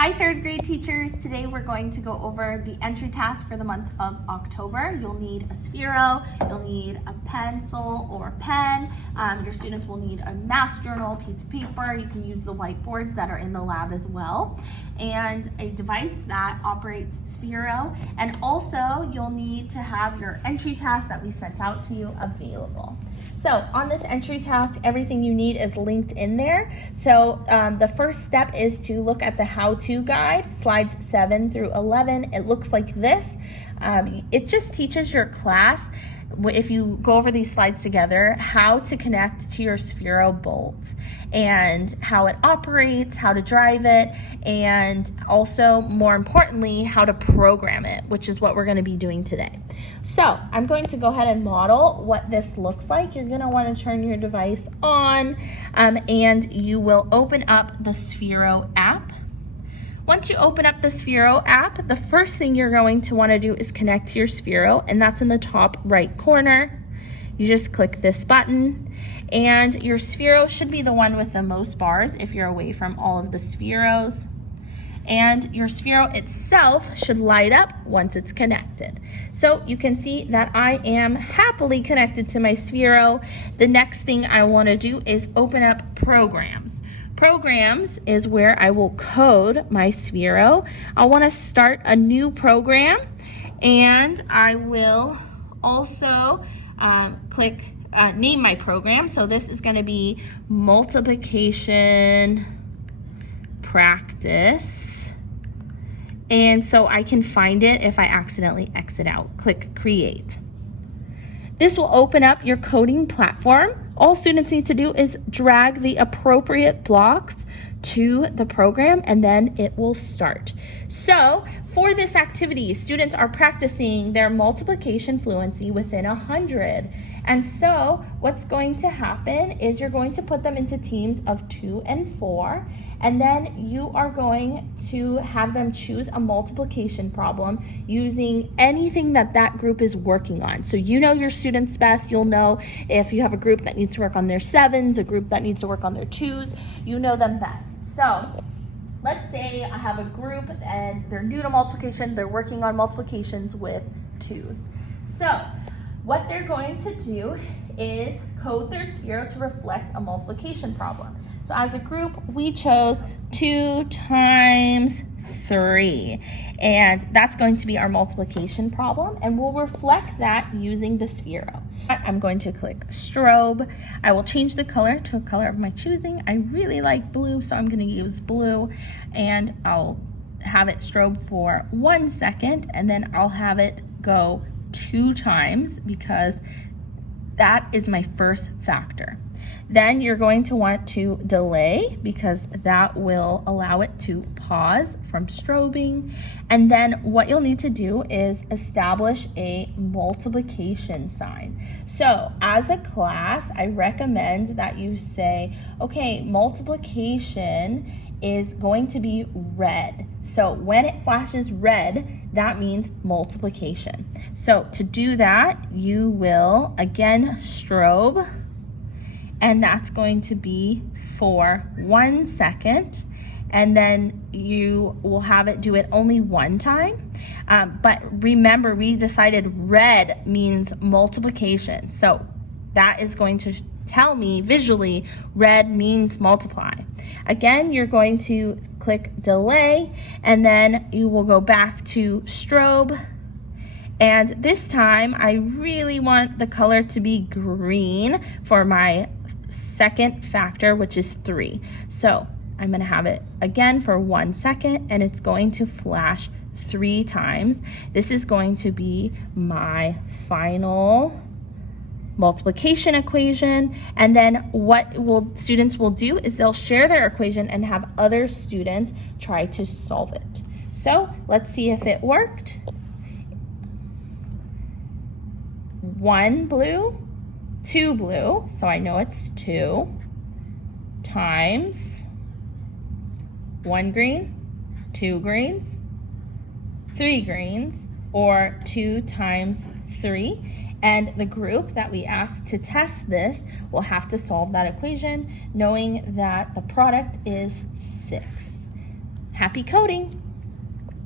Hi, third grade teachers. Today we're going to go over the entry task for the month of October. You'll need a Sphero, you'll need a pencil or a pen. Your students will need a math journal, a piece of paper. You can use the whiteboards that are in the lab as well, and a device that operates Sphero. And also you'll need to have your entry task that we sent out to you available. So on this entry task, everything you need is linked in there. So the first step is to look at the how-to guide, slides 7 through 11. It looks like this. It just teaches your class, if you go over these slides together, how to connect to your Sphero bolt and how it operates, how to drive it, and also, more importantly, how to program it, which is what we're going to be doing today. So I'm going to go ahead and model what this looks like. You're going to want to turn your device on, and you will open up the Sphero app. Once you open up the Sphero app, the first thing you're going to want to do is connect to your Sphero, and that's in the top right corner. You just click this button, and your Sphero should be the one with the most bars if you're away from all of the Spheros. And your Sphero itself should light up once it's connected. So you can see that I am happily connected to my Sphero. The next thing I want to do is open up Programs. Programs is where I will code my Sphero. I want to start a new program, and I will also click name my program. So this is going to be multiplication practice, and so I can find it if I accidentally exit out. Click create. This will open up your coding platform. All students need to do is drag the appropriate blocks to the program, and then it will start. So for this activity, students are practicing their multiplication fluency within 100. And so what's going to happen is you're going to put them into teams of 2 and 4, and then you are going to have them choose a multiplication problem using anything that that group is working on. So you know your students best. You'll know if you have a group that needs to work on their 7s, a group that needs to work on their 2s, you know them best. So let's say I have a group and they're new to multiplication, they're working on multiplications with 2s. So what they're going to do is code their Sphero to reflect a multiplication problem. So as a group, we chose 2 times 3, and that's going to be our multiplication problem, and we'll reflect that using the Sphero. I'm going to click strobe. I will change the color to a color of my choosing. I really like blue, so I'm going to use blue, and I'll have it strobe for 1 second, and then I'll have it go 2 times because that is my first factor. Then you're going to want to delay because that will allow it to pause from strobing. And then what you'll need to do is establish a multiplication sign. So as a class, I recommend that you say, okay, multiplication is going to be red. So when it flashes red, that means multiplication. So to do that, you will again strobe, and that's going to be for 1 second, and then you will have it do it only 1 time. But remember, we decided red means multiplication, so that is going to tell me visually red means multiply. Again, you're going to click delay, and then you will go back to strobe. And this time, I really want the color to be green for my second factor, which is 3. So I'm going to have it again for 1 second, and it's going to flash 3 times. This is going to be my final multiplication equation. And then what students will do is they'll share their equation and have other students try to solve it. So let's see if it worked. 1 blue, 2 blue, so I know it's 2, times 1 green, 2 greens, 3 greens, or 2 times 3. And the group that we asked to test this will have to solve that equation, knowing that the product is 6. Happy coding!